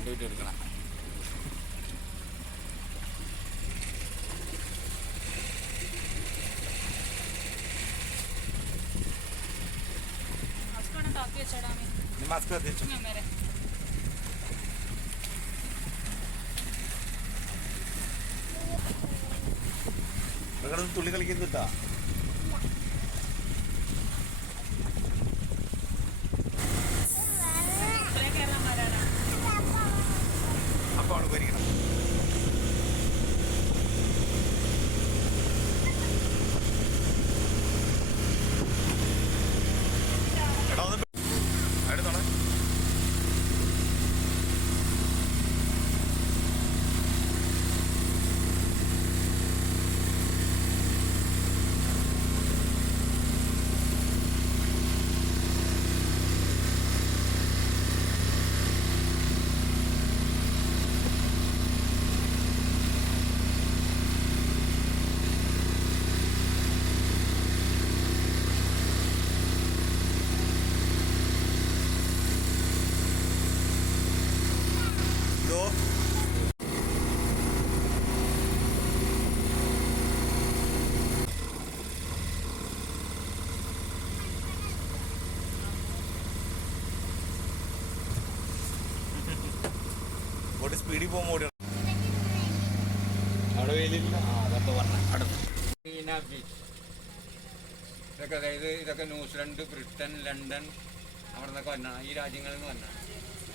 Comment video എടുക്കണം. Mask എത്തിച്ചു നിങ്ങളൊന്ന് തുള്ളി കളിക്കുന്നുണ്ടാ? അപ്പോൾ അവിടെ പോയിരിക്കണം. എടാ ഒന്ന് അടുത്തോളെ. സ്പീഡിൽ പോകുമ്പോൾ ഓടി അവിടെ വെയിലില്ല. അതൊക്കെ പറഞ്ഞ അടുത്ത് മീന ബീച്ച് ഇതൊക്കെ, അതായത് ഇതൊക്കെ ന്യൂസിലൻഡ്, ബ്രിട്ടൻ, ലണ്ടൻ അവിടെ നിന്നൊക്കെ വന്നാണ്, ഈ രാജ്യങ്ങളിൽ നിന്ന് വന്നാണ്.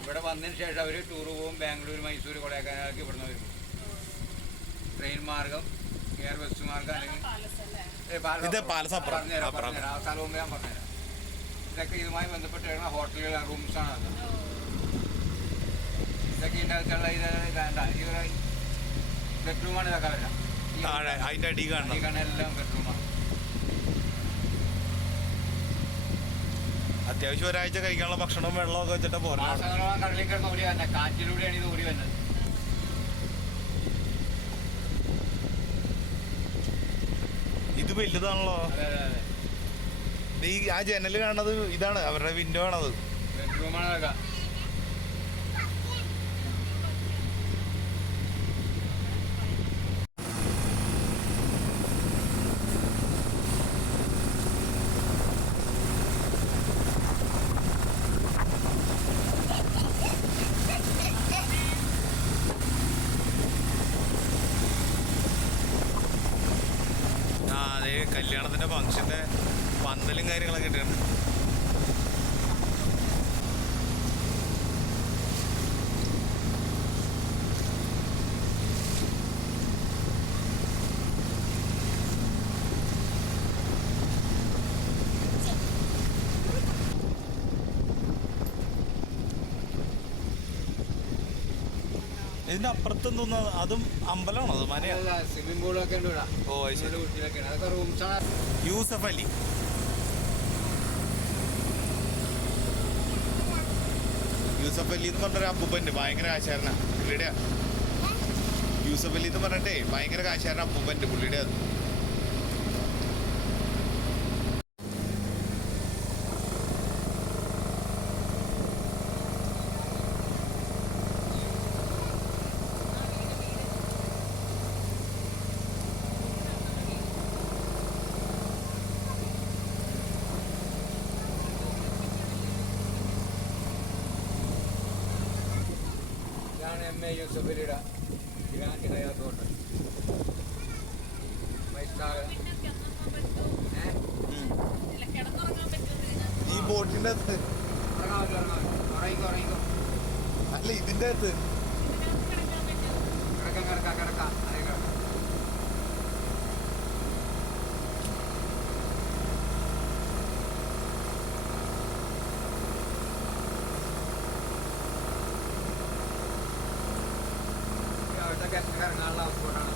ഇവിടെ വന്നതിന് ശേഷം അവർ ടൂർ പോകും. ബാംഗ്ലൂർ, മൈസൂർ, കൊടൈക്കനാലൊക്കെ ഇവിടുന്ന് വരും. ട്രെയിൻ മാർഗം, എയർ ബസ് മാർഗം, അല്ലെങ്കിൽ പറഞ്ഞുതരാം. ആ സ്ഥലവും ഞാൻ പറഞ്ഞുതരാം. ഇതൊക്കെ ഇതുമായി ബന്ധപ്പെട്ട് വരുന്ന ഹോട്ടലുകൾ, റൂംസാണ് അത്. ഇതൊക്കെ ഇതിൻ്റെ അകത്തുള്ള ഇത് ബെഡ്റൂമാണ്. ഇതൊക്കെ വരാം. അതിൻ്റെ അടി കാണാൻ എല്ലാം ബെഡ്റൂമാണ്. അത്യാവശ്യം ഒരാഴ്ച കഴിക്കാനുള്ള ഭക്ഷണവും വെള്ളമൊക്കെ വെച്ചിട്ട് പോരാ. മാസങ്ങളോളം കടലിൽ കിടന്ന് ഓടി വന്നത്, കാറ്റിലൂടെയാണ് ഇത് ഓടി വന്നത്. ഇത് വലുതാണല്ലോ. ഈ ആ ജനൽ കാണുന്നത് ഇതാണ് അവരുടെ വിൻഡോ ആണത്. ബെഡ്റൂമാണ് അതൊക്കെ. കല്യാണത്തിൻ്റെ ഫംഗ്ഷൻ്റെ പന്തലും കാര്യങ്ങളൊക്കെ ഇട്ടാണ്. ഇതിന്റെ അപ്പുറത്ത് എന്തോന്ന്, അതും അമ്പലമാണോ? അത് മനയാണ്. സ്വിമ്മിംഗ് പൂളൊക്കെ ഉണ്ട് ഇവിടെ. ഓ ശരി. അതൊക്കെ റൂംസാണ്. യൂസഫ് അലി. യൂസഫ് അലി എന്ന് പറഞ്ഞൊരു അപ്പൂപ്പൻ്റെ ഭയങ്കര കാശാരനാ പുള്ളിയുടെ. യൂസഫ് അലി എന്ന് പറഞ്ഞിട്ടേ ഭയങ്കര കാശാരൻ അപ്പൂപ്പൻ്റെ പുള്ളിയുടെ. അത് MA യൂസഫ് അലിയുടെ ഗ്രാൻഡ് ഹയാത്ത് ഹോട്ടൽ. ഈ ബോട്ടിന്റെ അകത്ത് അല്ല, ഇതിന്റെ അകത്ത് കിടക്കാം. അവിടുത്തെ ഇറങ്ങാനുള്ള ഹൗസ്ബോട്ടാണ്.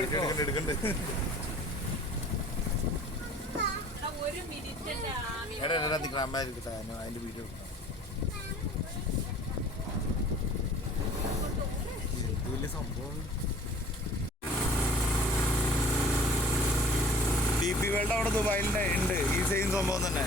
എടുക്കണ്ട് എടാ നിൽക്കണം അമ്മ അതിന്റെ വീഡിയോ എടുക്കണം. വലിയ സംഭവം DP വേൾഡ് അവിടെ ദുബായിൽ ഉണ്ട് ഈ സെയിം സംഭവം തന്നെ.